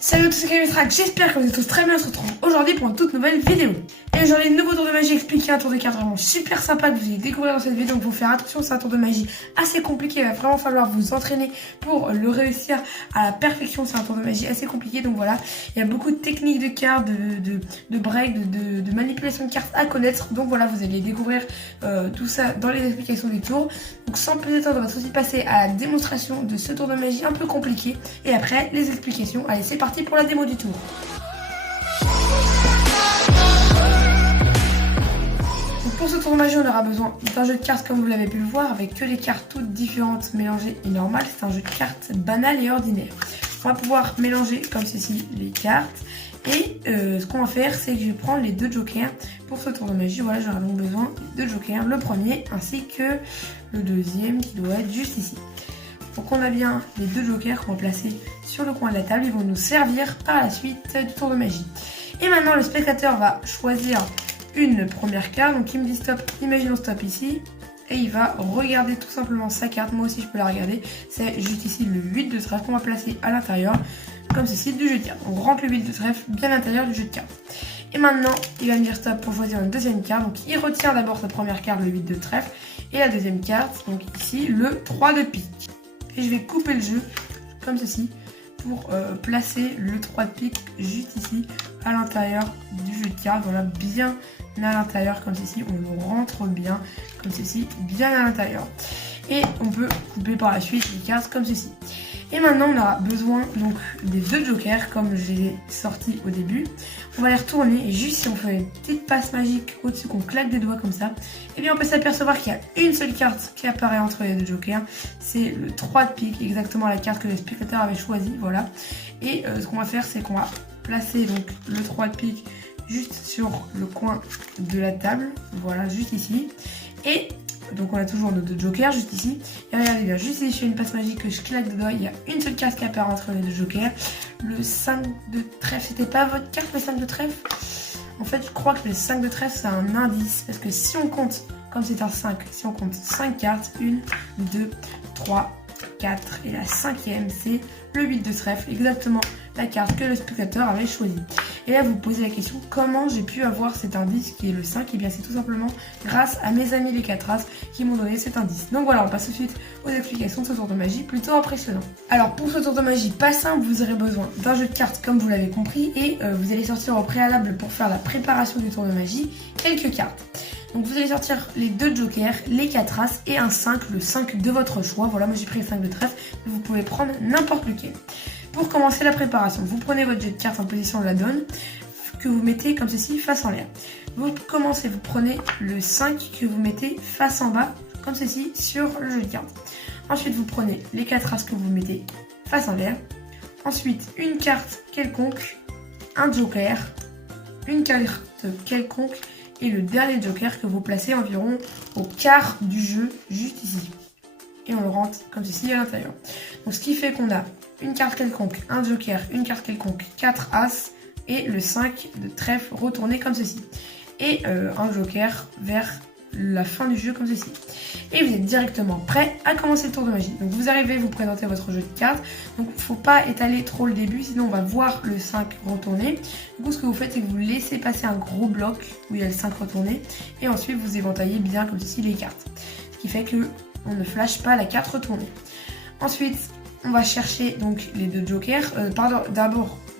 Salut à tous, c'est Kamistrack, j'espère que vous êtes tous très bien. On se retrouve aujourd'hui pour une toute nouvelle vidéo. Et aujourd'hui, un nouveau tour de magie expliqué, un tour de cartes vraiment super sympa que vous allez découvrir dans cette vidéo. Donc, il faut faire attention, c'est un tour de magie assez compliqué. Il va vraiment falloir vous entraîner pour le réussir à la perfection. C'est un tour de magie assez compliqué. Donc voilà, il y a beaucoup de techniques de cartes, de break, de manipulation de cartes à connaître. Donc voilà, vous allez découvrir tout ça dans les explications du tour. Donc sans plus attendre, on va tout de suite passer à la démonstration de ce tour de magie un peu compliqué. Et après, les explications. Allez, c'est parti pour la démo du tour. Donc pour ce tour de magie, on aura besoin d'un jeu de cartes comme vous l'avez pu le voir, avec que des cartes toutes différentes, mélangées et normales. C'est un jeu de cartes banal et ordinaire. On va pouvoir mélanger comme ceci les cartes. Et ce qu'on va faire, c'est que je vais prendre les deux jokers pour ce tour de magie. Voilà, j'aurai donc besoin de deux jokers, le premier ainsi que le deuxième qui doit être juste ici. Donc on a bien les deux jokers qu'on va placer sur le coin de la table. Ils vont nous servir par la suite du tour de magie. Et maintenant le spectateur va choisir une première carte. Donc il me dit stop, imaginons stop ici. Et il va regarder tout simplement sa carte. Moi aussi je peux la regarder. C'est juste ici le 8 de trèfle qu'on va placer à l'intérieur. Comme ceci du jeu de cartes. On rentre le 8 de trèfle bien à l'intérieur du jeu de cartes. Et maintenant il va me dire stop pour choisir une deuxième carte. Donc il retient d'abord sa première carte, le 8 de trèfle. Et la deuxième carte, donc ici le 3 de pique. Et je vais couper le jeu comme ceci pour placer le 3 de pique juste ici à l'intérieur du jeu de cartes. Voilà, bien à l'intérieur comme ceci. On le rentre bien comme ceci, bien à l'intérieur. Et on peut couper par la suite les cartes comme ceci. Et maintenant on aura besoin donc des deux jokers comme j'ai sorti au début. On va les retourner et juste si on fait une petite passe magique au-dessus, qu'on claque des doigts comme ça, et bien on peut s'apercevoir qu'il y a une seule carte qui apparaît entre les deux jokers. C'est le 3 de pique, exactement la carte que le spectateur avait choisie, voilà. Et ce qu'on va faire, c'est qu'on va placer donc le 3 de pique juste sur le coin de la table, voilà, juste ici. Et donc on a toujours nos deux jokers juste ici. Et regardez bien, juste ici je fais une passe magique que je claque des doigts. Il y a une seule carte qui apparaît entre les deux jokers. Le 5 de trèfle, c'était pas votre carte le 5 de trèfle? En fait je crois que le 5 de trèfle c'est un indice. Parce que si on compte, comme c'est un 5, si on compte 5 cartes, 1, 2, 3, 4. Et la cinquième c'est le 8 de trèfle, exactement la carte que le spectateur avait choisie. Et là vous vous posez la question, comment j'ai pu avoir cet indice qui est le 5? Et bien c'est tout simplement grâce à mes amis les 4 As qui m'ont donné cet indice. Donc voilà, on passe tout de suite aux explications de ce tour de magie plutôt impressionnant. Alors pour ce tour de magie pas simple, vous aurez besoin d'un jeu de cartes comme vous l'avez compris. Et vous allez sortir au préalable pour faire la préparation du tour de magie quelques cartes. Donc vous allez sortir les deux jokers, les 4 As et un 5, le 5 de votre choix. Voilà, moi j'ai pris le 5 de trèfle, mais vous pouvez prendre n'importe lequel. Pour commencer la préparation, vous prenez votre jet de cartes en position de la donne, que vous mettez comme ceci face en l'air. Vous commencez, vous prenez le 5 que vous mettez face en bas, comme ceci, sur le jeu de cartes. Ensuite, vous prenez les 4 As que vous mettez face en l'air. Ensuite, une carte quelconque, un joker, une carte quelconque, et le dernier joker que vous placez environ au quart du jeu, juste ici. Et on le rentre comme ceci à l'intérieur. Donc ce qui fait qu'on a une carte quelconque, un joker, une carte quelconque, 4 As et le 5 de trèfle retourné comme ceci. Et un joker vers la fin du jeu comme ceci. Et vous êtes directement prêt à commencer le tour de magie. Donc vous arrivez, vous présentez votre jeu de cartes. Donc il ne faut pas étaler trop le début, sinon on va voir le 5 retourner. Du coup ce que vous faites, c'est que vous laissez passer un gros bloc où il y a le 5 retourné. Et ensuite vous éventaillez bien comme ceci les cartes. Ce qui fait que on ne flash pas la carte retournée. Ensuite, on va chercher donc les deux jokers.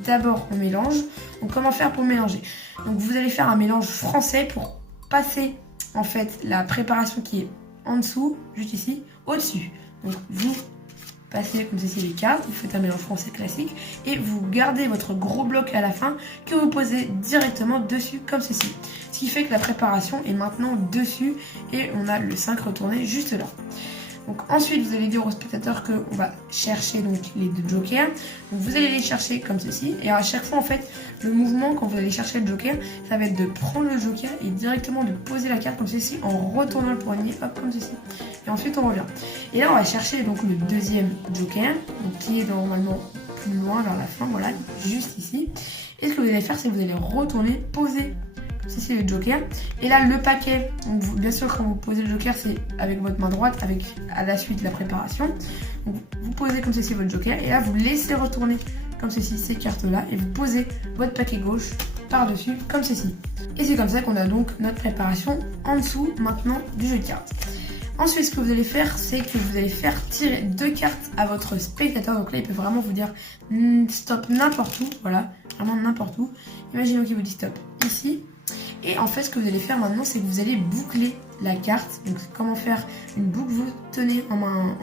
D'abord on mélange. Donc comment faire pour mélanger? Donc vous allez faire un mélange français pour passer en fait la préparation qui est en dessous, juste ici, au-dessus. Donc vous passez comme ceci les cartes, vous faites un mélange français classique et vous gardez votre gros bloc à la fin que vous posez directement dessus comme ceci. Ce qui fait que la préparation est maintenant dessus et on a le 5 retourné juste là. Donc ensuite vous allez dire au spectateur qu'on va chercher donc les deux jokers. Donc vous allez les chercher comme ceci. Et à chaque fois en fait le mouvement quand vous allez chercher le joker, ça va être de prendre le joker et directement de poser la carte comme ceci en retournant le poignet, hop comme ceci. Et ensuite on revient. Et là on va chercher donc le deuxième joker, donc qui est normalement plus loin vers la fin, voilà, juste ici. Et ce que vous allez faire c'est que vous allez retourner, poser ceci le joker. Et là le paquet, donc bien sûr quand vous posez le joker c'est avec votre main droite, avec à la suite la préparation. Donc vous posez comme ceci votre joker et là vous laissez retourner comme ceci, ces cartes-là, et vous posez votre paquet gauche par-dessus, comme ceci. Et c'est comme ça qu'on a donc notre préparation en dessous, maintenant, du jeu de cartes. Ensuite, ce que vous allez faire, c'est que vous allez faire tirer 2 cartes à votre spectateur. Donc là, il peut vraiment vous dire stop n'importe où, voilà, vraiment n'importe où. Imaginons qu'il vous dit stop ici. Et en fait, ce que vous allez faire maintenant, c'est que vous allez boucler la carte. Donc, comment faire une boucle? Vous tenez en main,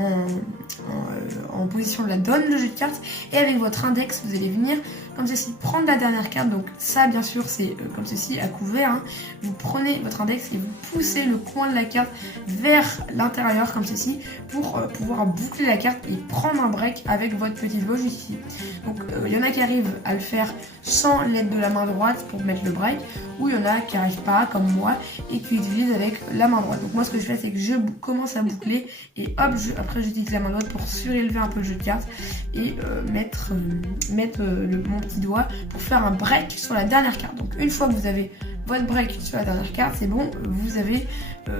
en position de la donne, le jeu de cartes. Et avec votre index, vous allez venir, comme ceci, prendre la dernière carte. Donc, ça, bien sûr, c'est comme ceci, à couvert. Hein. Vous prenez votre index et vous poussez le coin de la carte vers l'intérieur, comme ceci, pour pouvoir boucler la carte et prendre un break avec votre petite gauche ici. Donc, il y en a qui arrivent à le faire sans l'aide de la main droite pour mettre le break, ou il y en a qui n'arrivent pas, comme moi, et qui utilisent avec la main droite. Donc moi, ce que je fais, c'est que je commence à boucler, et hop, après j'utilise la main droite pour surélever un peu le jeu de cartes, et mettre mon petit doigt pour faire un break sur la dernière carte. Donc une fois que vous avez votre break sur la dernière carte, c'est bon, vous avez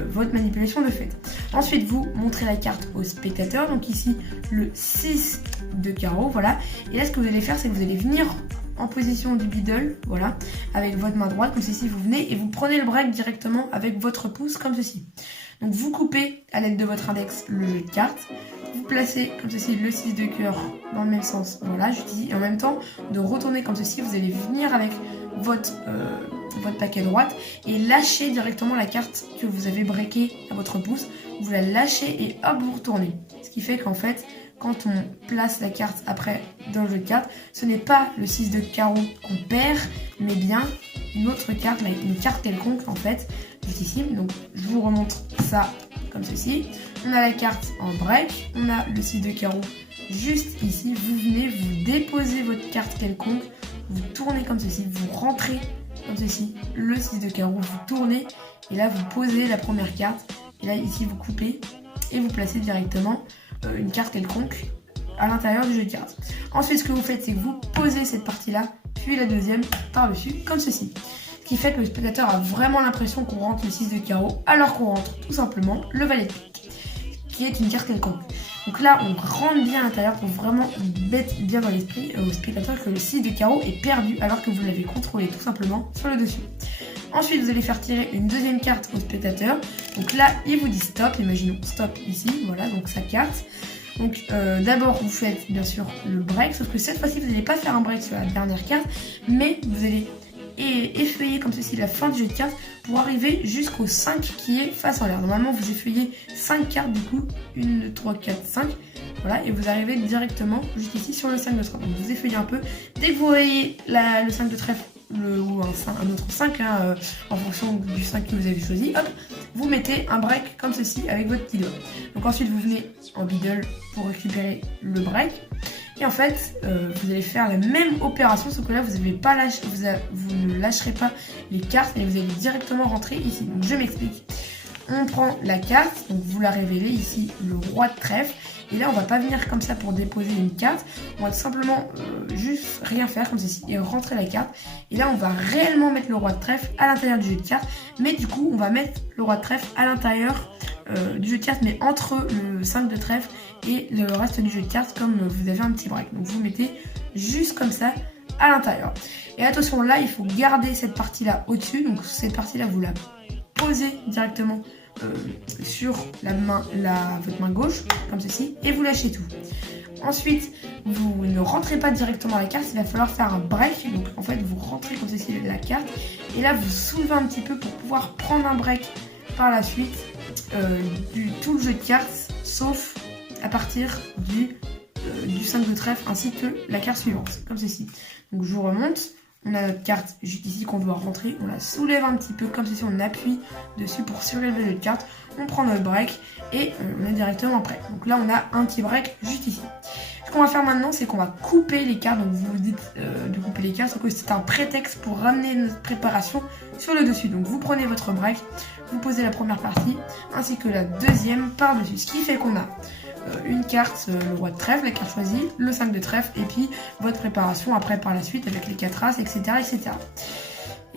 votre manipulation de fait. Ensuite, vous montrez la carte au spectateur, donc ici, le 6 de carreau, voilà. Et là, ce que vous allez faire, c'est que vous allez venir en position du middle, voilà, avec votre main droite, comme ceci, vous venez et vous prenez le break directement avec votre pouce, comme ceci. Donc vous coupez à l'aide de votre index le jeu de cartes, vous placez comme ceci le 6 de cœur dans le même sens, voilà, j'utilise, et en même temps de retourner comme ceci, vous allez venir avec votre paquet droite et lâcher directement la carte que vous avez breakée à votre pouce, vous la lâchez et hop, vous retournez. Ce qui fait qu'en fait, quand on place la carte après dans le jeu de cartes, ce n'est pas le 6 de carreau qu'on perd, mais bien une autre carte, une carte quelconque en fait, juste ici. Donc je vous remontre ça comme ceci. On a la carte en break, on a le 6 de carreau juste ici. Vous venez, vous déposez votre carte quelconque, vous tournez comme ceci, vous rentrez comme ceci, le 6 de carreau, vous tournez, et là vous posez la première carte, et là ici vous coupez, et vous placez directement une carte quelconque à l'intérieur du jeu de cartes. Ensuite, ce que vous faites, c'est que vous posez cette partie-là, puis la deuxième par-dessus, comme ceci. Ce qui fait que le spectateur a vraiment l'impression qu'on rentre le 6 de carreau, alors qu'on rentre tout simplement le valet de pique, qui est une carte quelconque. Donc là, on rentre bien à l'intérieur pour vraiment mettre bien dans l'esprit au spectateur que le 6 de carreau est perdu, alors que vous l'avez contrôlé tout simplement sur le dessus. Ensuite, vous allez faire tirer une deuxième carte au spectateur. Donc là, il vous dit stop. Imaginons stop ici. Voilà, donc sa carte. Donc d'abord, vous faites bien sûr le break. Sauf que cette fois-ci, vous n'allez pas faire un break sur la dernière carte. Mais vous allez effeuiller comme ceci la fin du jeu de cartes pour arriver jusqu'au 5 qui est face en l'air. Normalement, vous effeuillez 5 cartes du coup. 1, 2, 3, 4, 5. Voilà, et vous arrivez directement juste ici sur le 5 de trèfle. Donc vous effeuillez un peu. Dès que vous voyez le 5 de trèfle, ou un autre 5 hein, en fonction du 5 que vous avez choisi, hop, vous mettez un break comme ceci avec votre petit doigt. Donc ensuite vous venez en middle pour récupérer le break, et en fait vous allez faire la même opération, sauf que là vous ne lâcherez pas les cartes et vous allez directement rentrer ici. Donc je m'explique. On prend la carte, donc vous la révélez ici, le roi de trèfle. Et là, on va pas venir comme ça pour déposer une carte. On va tout simplement juste rien faire comme ceci et rentrer la carte. Et là, on va réellement mettre le roi de trèfle à l'intérieur du jeu de cartes. Mais du coup, on va mettre le roi de trèfle à l'intérieur du jeu de cartes, mais entre le 5 de trèfle et le reste du jeu de cartes, comme vous avez un petit break. Donc, vous mettez juste comme ça à l'intérieur. Et attention, là, il faut garder cette partie-là au-dessus. Donc, cette partie-là, vous la posez directement sur votre main gauche, comme ceci, et vous lâchez tout. Ensuite, vous ne rentrez pas directement la carte, il va falloir faire un break. Donc en fait, vous rentrez comme ceci la carte, et là vous soulevez un petit peu pour pouvoir prendre un break par la suite tout le jeu de cartes, sauf à partir du 5 de trèfle ainsi que la carte suivante, comme ceci. Donc je vous remonte. On a notre carte juste ici qu'on doit rentrer, on la soulève un petit peu comme ceci, on appuie dessus pour surélever notre carte, on prend notre break et on est directement prêt. Donc là on a un petit break juste ici. Ce qu'on va faire maintenant, c'est qu'on va couper les cartes. Donc vous vous dites de couper les cartes, sauf que c'est un prétexte pour ramener notre préparation sur le dessus. Donc vous prenez votre break, vous posez la première partie ainsi que la deuxième par-dessus. Ce qui fait qu'on a une carte, le roi de trèfle, la carte choisie, le 5 de trèfle, et puis votre préparation après par la suite avec les 4 as, etc. etc.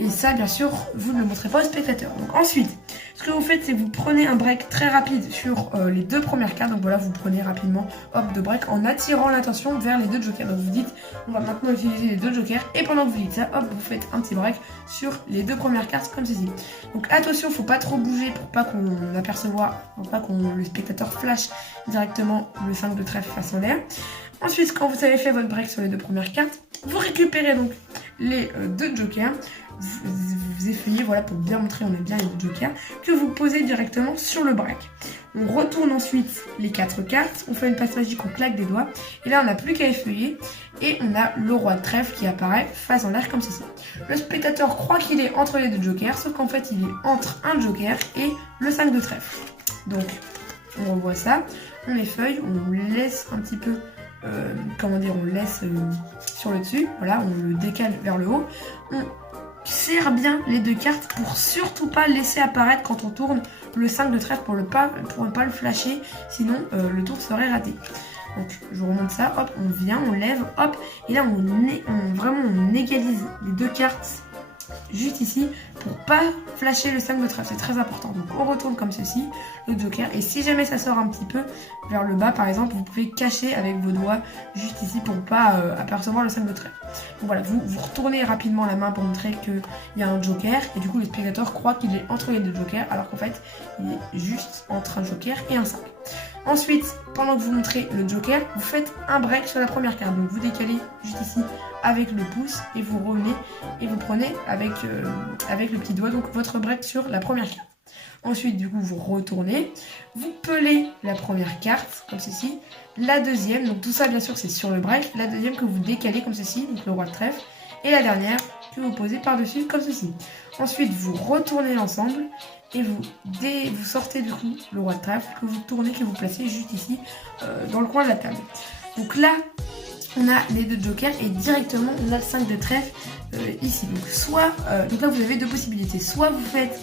Et ça, bien sûr, vous ne le montrez pas aux spectateurs. Donc ensuite, ce que vous faites, c'est que vous prenez un break très rapide sur les 2 premières cartes. Donc voilà, vous prenez rapidement, hop, 2 breaks en attirant l'attention vers les 2 jokers. Donc vous dites, on va maintenant utiliser les 2 jokers. Et pendant que vous dites ça, hop, vous faites un petit break sur les 2 premières cartes comme ceci. Donc attention, faut pas trop bouger pour pas qu'on apercevoie, pour pas qu'on le spectateur flash directement le 5 de trèfle face en l'air. Ensuite, quand vous avez fait votre break sur les 2 premières cartes, vous récupérez donc les 2 jokers. Vous effeuillez, voilà, pour bien montrer on est bien les 2 jokers, que vous posez directement sur le break. On retourne ensuite les 4 cartes, on fait une passe magique, on claque des doigts, et là on n'a plus qu'à effeuiller, et on a le roi de trèfle qui apparaît face en l'air comme ceci. Le spectateur croit qu'il est entre les 2 jokers, sauf qu'en fait il est entre un joker et le 5 de trèfle. Donc on revoit ça, on effeuille, on laisse un petit peu, on laisse sur le dessus, voilà, on le décale vers le haut, on serre bien les 2 cartes pour surtout pas laisser apparaître quand on tourne le 5 de trèfle pour ne pas le flasher, sinon le tour serait raté. Donc je vous remonte ça, hop, on vient, on lève, hop, et là on égalise les 2 cartes juste ici pour pas flasher le 5 de trèfle, c'est très important. Donc on retourne comme ceci, le joker, et si jamais ça sort un petit peu vers le bas par exemple, vous pouvez cacher avec vos doigts juste ici pour pas apercevoir le 5 de trèfle. Donc voilà, vous retournez rapidement la main pour montrer qu'il y a un joker, et du coup le spectateur croit qu'il est entre les 2 jokers alors qu'en fait il est juste entre un joker et un 5. Ensuite, pendant que vous montrez le joker, vous faites un break sur la première carte. Donc vous décalez juste ici avec le pouce et vous revenez et vous prenez avec le petit doigt donc votre break sur la première carte. Ensuite, du coup, vous retournez, vous pelez la première carte comme ceci, la deuxième, donc tout ça bien sûr c'est sur le break, la deuxième que vous décalez comme ceci, donc le roi de trèfle, et la dernière que vous posez par-dessus comme ceci. Ensuite, vous retournez l'ensemble et vous sortez du coup le roi de trèfle que vous tournez, que vous placez juste ici dans le coin de la table. Donc là, on a les 2 jokers et directement on a le 5 de trèfle ici. Donc là vous avez 2 possibilités. Soit vous faites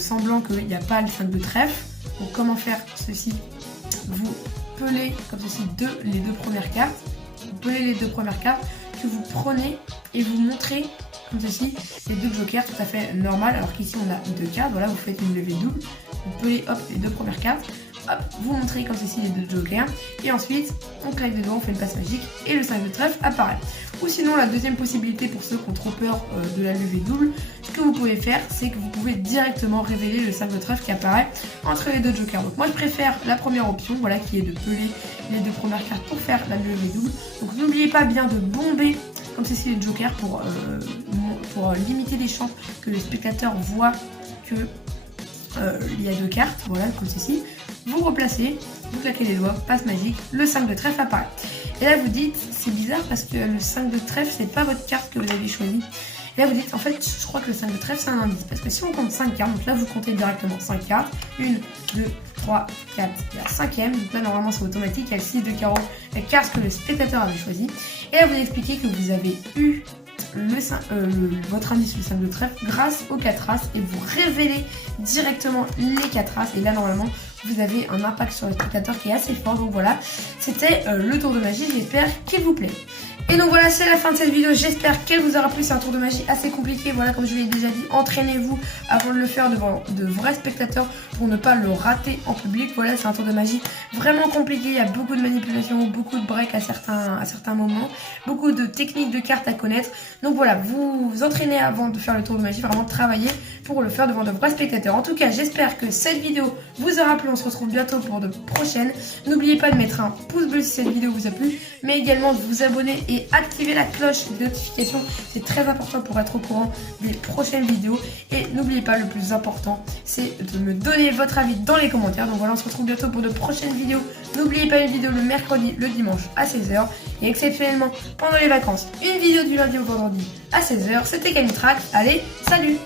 semblant qu'il n'y a pas le 5 de trèfle. Donc comment faire ceci? Vous pelez comme ceci les 2 premières cartes. Vous pelez les 2 premières cartes que vous prenez et vous montrez comme ceci les 2 jokers tout à fait normal, alors qu'ici on a 2 cartes. Voilà, vous faites une levée double, vous pelez hop les 2 premières cartes. Hop, vous montrez comme ceci les 2 jokers et ensuite on claque des doigts, on fait une passe magique et le 5 de trèfle apparaît. Ou sinon la deuxième possibilité pour ceux qui ont trop peur de la levée double, ce que vous pouvez faire c'est que vous pouvez directement révéler le 5 de trèfle qui apparaît entre les 2 jokers. Donc moi je préfère la première option, voilà, qui est de peler les 2 premières cartes pour faire la levée double. Donc n'oubliez pas bien de bomber comme ceci les jokers pour limiter les chances que le spectateur voit que il y a 2 cartes, voilà, comme ceci. Vous replacez, vous claquez les doigts, passe magique, le 5 de trèfle apparaît. Et là vous dites, c'est bizarre parce que le 5 de trèfle c'est pas votre carte que vous avez choisie. Et là vous dites, en fait je crois que le 5 de trèfle c'est un indice. Parce que si on compte 5 cartes, donc là vous comptez directement 5 cartes. 1, 2, 3, 4, et la 5e. Donc là normalement c'est automatique, il y a le 6 de carreau, la carte que le spectateur avait choisie. Et là vous expliquez que vous avez eu votre indice, le 5 de trèfle, grâce aux 4 as, et vous révélez directement les 4 as, et là normalement vous avez un impact sur le spectateur qui est assez fort. Donc voilà, c'était le tour de magie, j'espère qu'il vous plaît. Et donc voilà, c'est la fin de cette vidéo, j'espère qu'elle vous aura plu. C'est un tour de magie assez compliqué, voilà, comme je vous l'ai déjà dit, entraînez-vous avant de le faire devant de vrais spectateurs pour ne pas le rater en public. Voilà, c'est un tour de magie vraiment compliqué, il y a beaucoup de manipulations, beaucoup de breaks à certains moments, beaucoup de techniques de cartes à connaître. Donc voilà, vous vous entraînez avant de faire le tour de magie, vraiment travailler pour le faire devant de vrais spectateurs. En tout cas, j'espère que cette vidéo vous aura plu, on se retrouve bientôt pour de prochaines. N'oubliez pas de mettre un pouce bleu si cette vidéo vous a plu, mais également de vous abonner et activer la cloche de notification, c'est très important pour être au courant des prochaines vidéos. Et n'oubliez pas, le plus important c'est de me donner votre avis dans les commentaires. Donc voilà, on se retrouve bientôt pour de prochaines vidéos. N'oubliez pas une vidéo le mercredi, le dimanche à 16h, et exceptionnellement pendant les vacances une vidéo du lundi au vendredi à 16h. C'était Camille Track, allez, salut!